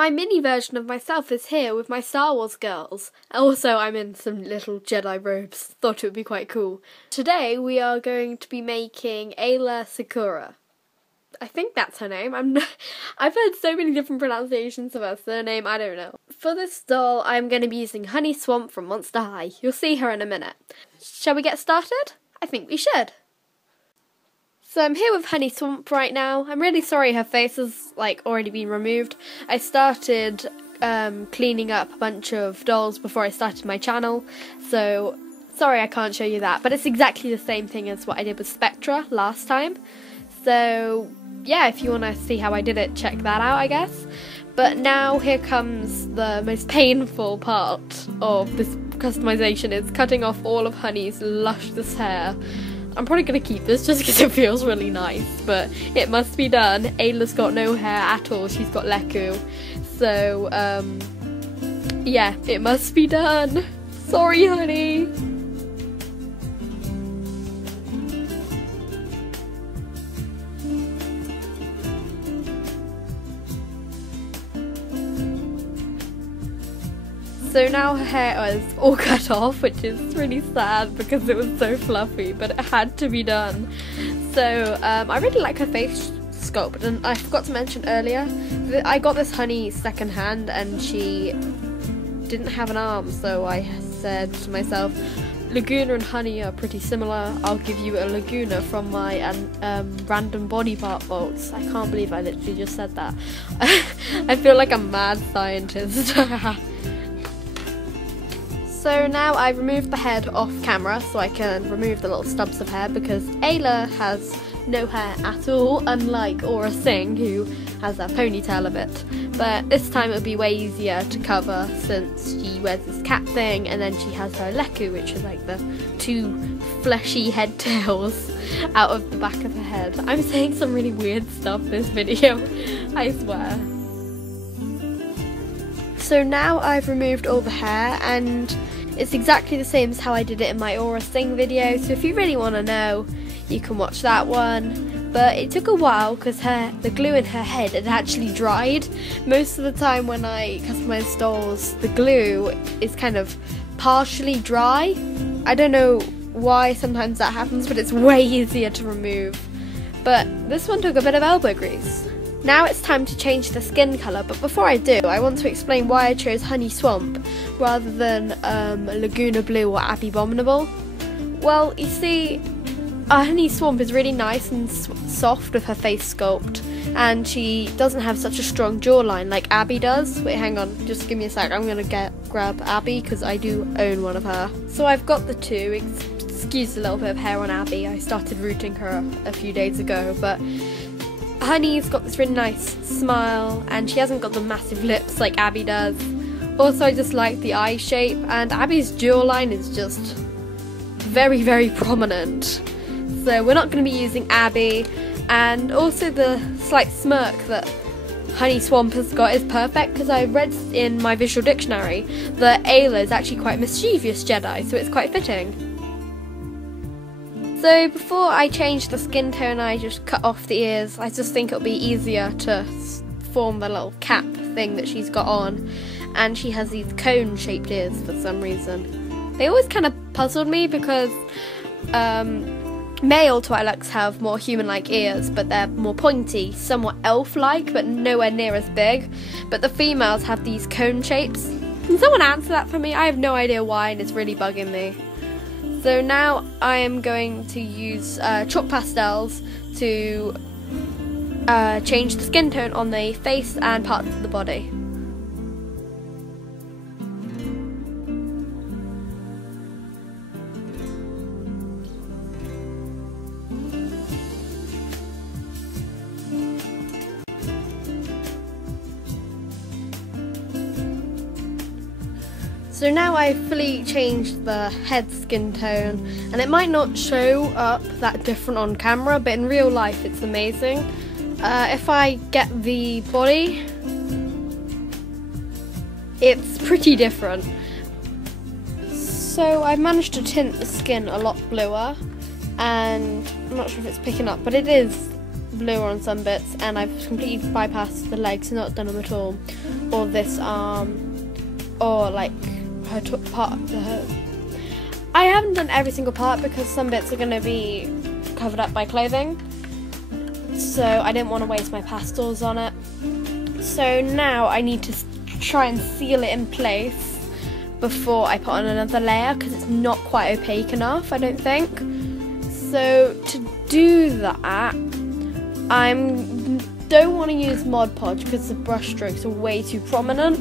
My mini version of myself is here with my Star Wars girls. Also, I'm in some little Jedi robes. Thought it would be quite cool. Today we are going to be making Aayla Secura. I think that's her name. I've heard so many different pronunciations of her surname, I don't know. For this doll, I'm going to be using Honey Swamp from Monster High. You'll see her in a minute. Shall we get started? I think we should. So I'm here with Honey Swamp right now. I'm really sorry her face has already been removed. I started cleaning up a bunch of dolls before I started my channel, so sorry I can't show you that, but it's exactly the same thing as what I did with Spectra last time. So yeah, if you want to see how I did it, check that out, I guess. But now here comes the most painful part of this customization. It's cutting off all of Honey's luscious hair. I'm probably going to keep this just because it feels really nice, but it must be done. Ayla's got no hair at all, she's got lekku. So, yeah, it must be done. Sorry, Honey. So now her hair is all cut off, which is really sad because it was so fluffy, but it had to be done. So I really like her face sculpt, and I forgot to mention earlier that I got this Honey second hand and she didn't have an arm, so I said to myself, Laguna and Honey are pretty similar, I'll give you a Laguna from my random body part box. I can't believe I literally just said that. I feel like a mad scientist. So now I've removed the head off camera so I can remove the little stubs of hair, because Aayla has no hair at all, unlike Aura Singh, who has a ponytail of it. But this time it'll be way easier to cover since she wears this cap thing, and then she has her lekku, which is like the two fleshy head tails out of the back of her head. I'm saying some really weird stuff this video, I swear. So now I've removed all the hair, and it's exactly the same as how I did it in my Aura Singh video, so if you really want to know, you can watch that one. But it took a while because the glue in her head had actually dried. Most of the time when I customise dolls, the glue is kind of partially dry. I don't know why sometimes that happens, but it's way easier to remove. But this one took a bit of elbow grease. Now it's time to change the skin colour, but before I do, I want to explain why I chose Honey Swamp rather than Laguna Blue or Abby Abominable. Well, you see, Honey Swamp is really nice and soft with her face sculpt, and she doesn't have such a strong jawline like Abby does. Wait, hang on, just give me a sec, I'm going to grab Abby because I do own one of her. So I've got the two. Excuse a little bit of hair on Abby, I started rooting her a few days ago, but Honey's got this really nice smile, and she hasn't got the massive lips like Abby does. Also, I just like the eye shape, and Abby's jawline is just very, very prominent. So we're not going to be using Abby, and also the slight smirk that Honey Swamp has got is perfect, because I read in my visual dictionary that Aayla is actually quite a mischievous Jedi, so it's quite fitting. So before I change the skin tone, I just cut off the ears. I just think it'll be easier to form the little cap thing that she's got on. And she has these cone-shaped ears for some reason. They always kind of puzzled me because male Twi'leks have more human-like ears, but they're more pointy, somewhat elf-like, but nowhere near as big. But the females have these cone shapes. Can someone answer that for me? I have no idea why, and it's really bugging me. So now I am going to use chalk pastels to change the skin tone on the face and parts of the body. So now I've fully changed the head skin tone, and it might not show up that different on camera, but in real life it's amazing. If I get the body, it's pretty different. So I've managed to tint the skin a lot bluer, and I'm not sure if it's picking up, but it is blue on some bits, and I've completely bypassed the legs, not done them at all, or this arm, or like her part. I haven't done every single part because some bits are going to be covered up by clothing, so I didn't want to waste my pastels on it. So now I need to try and seal it in place before I put on another layer, because it's not quite opaque enough, I don't think. So to do that, I don't want to use Mod Podge because the brush strokes are way too prominent.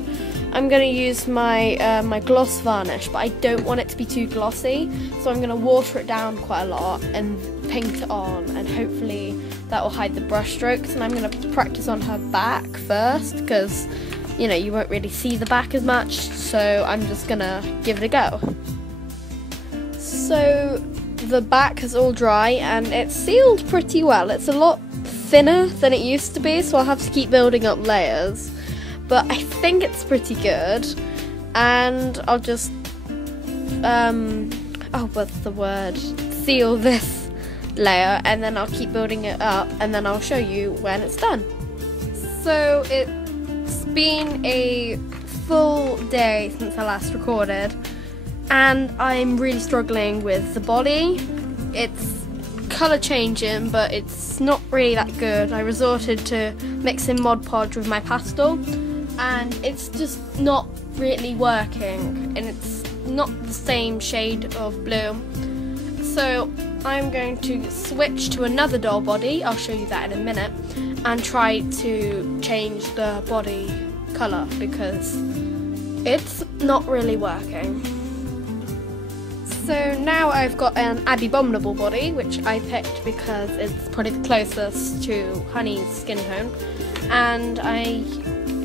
I'm going to use my my gloss varnish, but I don't want it to be too glossy, so I'm going to water it down quite a lot and paint it on, and hopefully that will hide the brush strokes. And I'm going to practice on her back first, because you know, you won't really see the back as much, so I'm just gonna give it a go. So the back is all dry and it's sealed pretty well. It's a lot thinner than it used to be, so I'll have to keep building up layers, but I think it's pretty good. And I'll just seal this layer, and then I'll keep building it up, and then I'll show you when it's done. So it's been a full day since I last recorded, and I'm really struggling with the body. It's colour changing, but it's not really that good. I resorted to mixing Mod Podge with my pastel, and it's just not really working, and it's not the same shade of blue. So I'm going to switch to another doll body, I'll show you that in a minute, and try to change the body colour because it's not really working. So now I've got an Abominable body, which I picked because it's probably the closest to Honey's skin tone, and I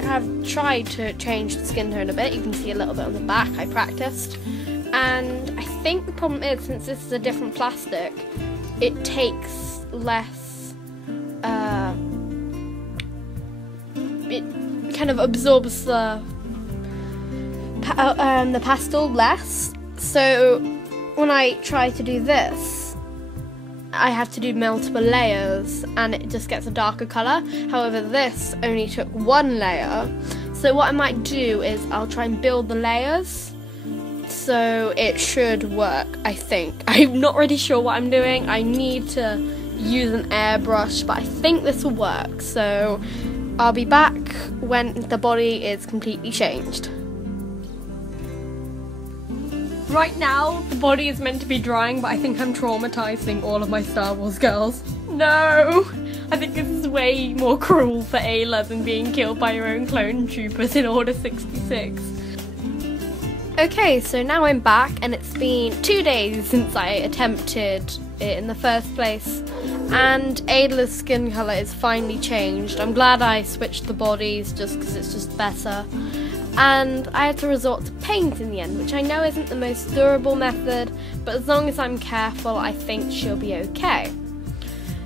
have tried to change the skin tone a bit. You can see a little bit on the back, I practiced, and I think the problem is, since this is a different plastic, it takes less, it kind of absorbs the pastel less, so when I try to do this, I have to do multiple layers and it just gets a darker colour. However, this only took one layer, so what I might do is I'll try and build the layers, so it should work, I think. I'm not really sure what I'm doing. I need to use an airbrush, but I think this will work, so I'll be back when the body is completely changed. Right now, the body is meant to be drying, but I think I'm traumatizing all of my Star Wars girls. No! I think this is way more cruel for Aayla than being killed by her own clone troopers in Order 66. Okay, so now I'm back, and it's been 2 days since I attempted it in the first place, and Ayla's skin colour is finally changed. I'm glad I switched the bodies just because it's just better. And I had to resort to paint in the end, which I know isn't the most durable method, but as long as I'm careful, I think she'll be okay.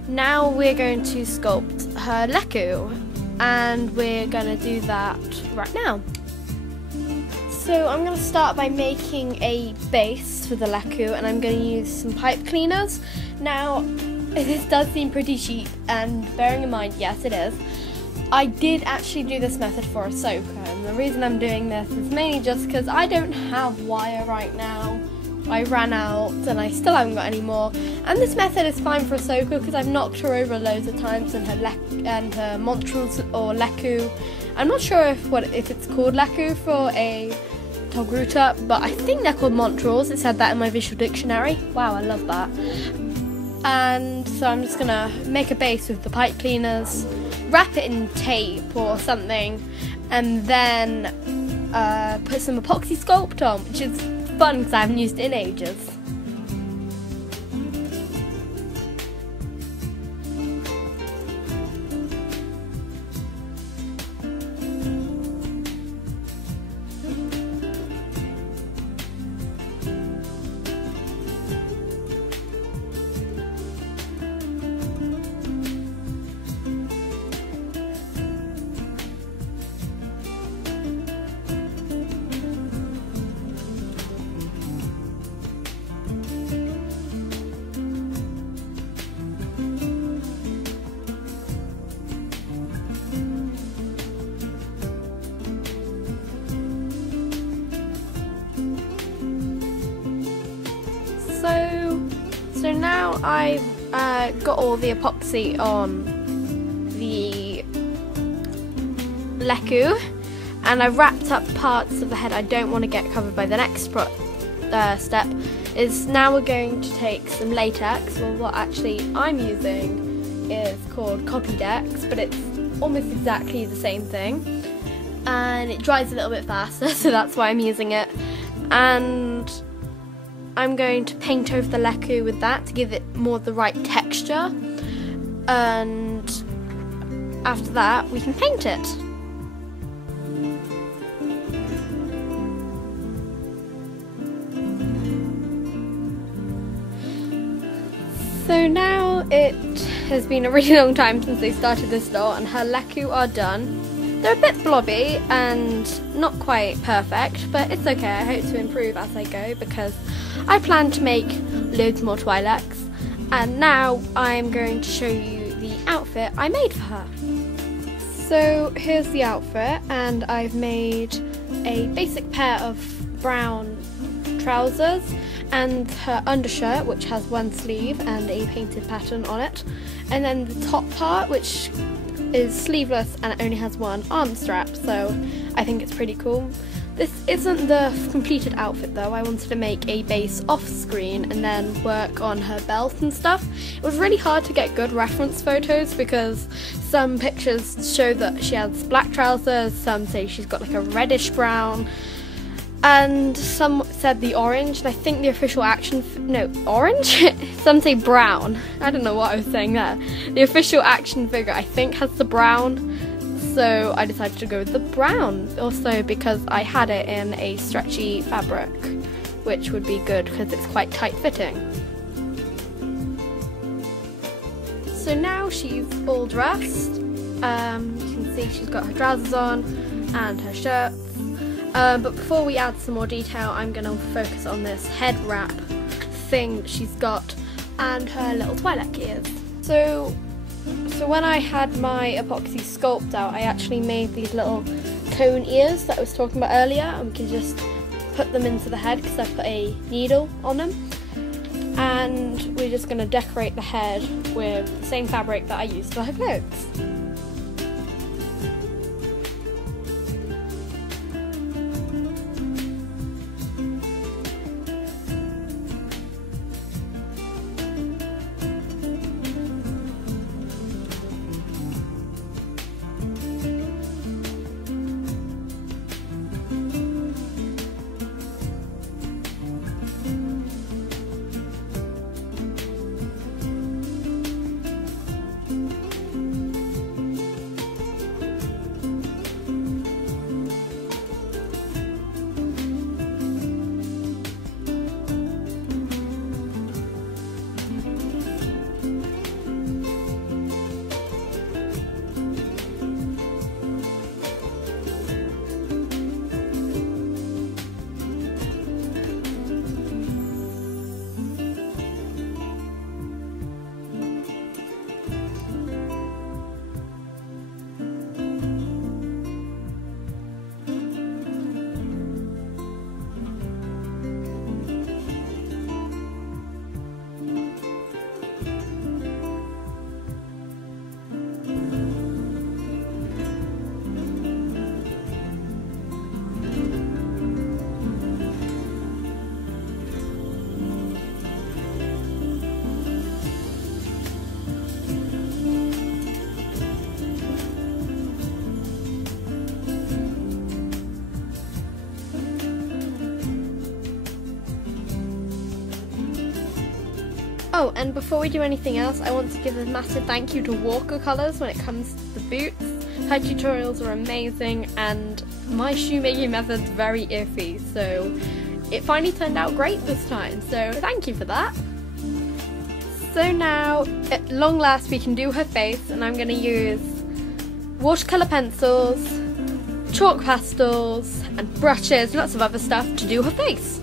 Now we're going to sculpt her lekku, and we're going to do that right now. So I'm going to start by making a base for the lekku, and I'm going to use some pipe cleaners. Now, this does seem pretty cheap, and bearing in mind, yes it is, I did actually do this method for Ahsoka, and the reason I'm doing this is mainly just because I don't have wire right now. I ran out and I still haven't got any more, and this method is fine for Ahsoka because I've knocked her over loads of times, and her montrals or lekku. I'm not sure if it's called lekku for a Togruta, but I think they're called montrals. It said that in my visual dictionary. Wow, I love that. And so I'm just gonna make a base with the pipe cleaners, wrap it in tape or something, and then put some Apoxie Sculpt on, which is fun because I haven't used it in ages. So now I've got all the epoxy on the lekku, and I've wrapped up parts of the head I don't want to get covered by the next step. Is now we're going to take some latex. Well, what actually I'm using is called Copydex, but it's almost exactly the same thing, and it dries a little bit faster, so that's why I'm using it. And I'm going to paint over the lekku with that to give it more the right texture, and after that we can paint it. So now it has been a really long time since they started this doll, and her lekku are done. They're a bit blobby and not quite perfect, but it's okay. I hope to improve as I go because I plan to make loads more Twi'leks. And now I'm going to show you the outfit I made for her. So here's the outfit, and I've made a basic pair of brown trousers and her undershirt, which has one sleeve and a painted pattern on it, and then the top part, which is sleeveless and it only has one arm strap, so I think it's pretty cool. This isn't the completed outfit though. I wanted to make a base off screen and then work on her belt and stuff. It was really hard to get good reference photos because some pictures show that she has black trousers, some say she's got like a reddish brown, and some said the orange, and I think the official orange? Some say brown. I don't know what I was saying there. The official action figure I think has the brown, so I decided to go with the brown, also because I had it in a stretchy fabric, which would be good because it's quite tight fitting. So now she's all dressed. You can see she's got her trousers on and her shirts. But before we add some more detail, I'm going to focus on this head wrap thing that she's got and her little Twi'lek ears. So when I had my Apoxie Sculpt out, I actually made these little cone ears that I was talking about earlier, and we can just put them into the head because I put a needle on them. And we're just going to decorate the head with the same fabric that I used for her clothes. Oh, and before we do anything else, I want to give a massive thank you to Watercolors when it comes to the boots. Her tutorials are amazing, and my shoemaking method's very iffy, so it finally turned out great this time, so thank you for that. So now, at long last, we can do her face, and I'm going to use watercolour pencils, chalk pastels, and brushes, lots of other stuff to do her face.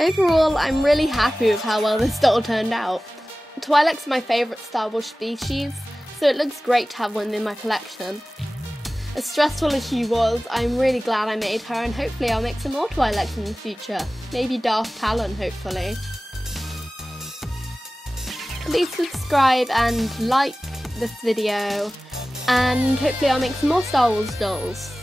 Overall, I'm really happy with how well this doll turned out. Twi'lek's my favourite Star Wars species, so it looks great to have one in my collection. As stressful as she was, I'm really glad I made her, and hopefully I'll make some more Twi'leks in the future. Maybe Darth Talon, hopefully. Please subscribe and like this video, and hopefully I'll make some more Star Wars dolls.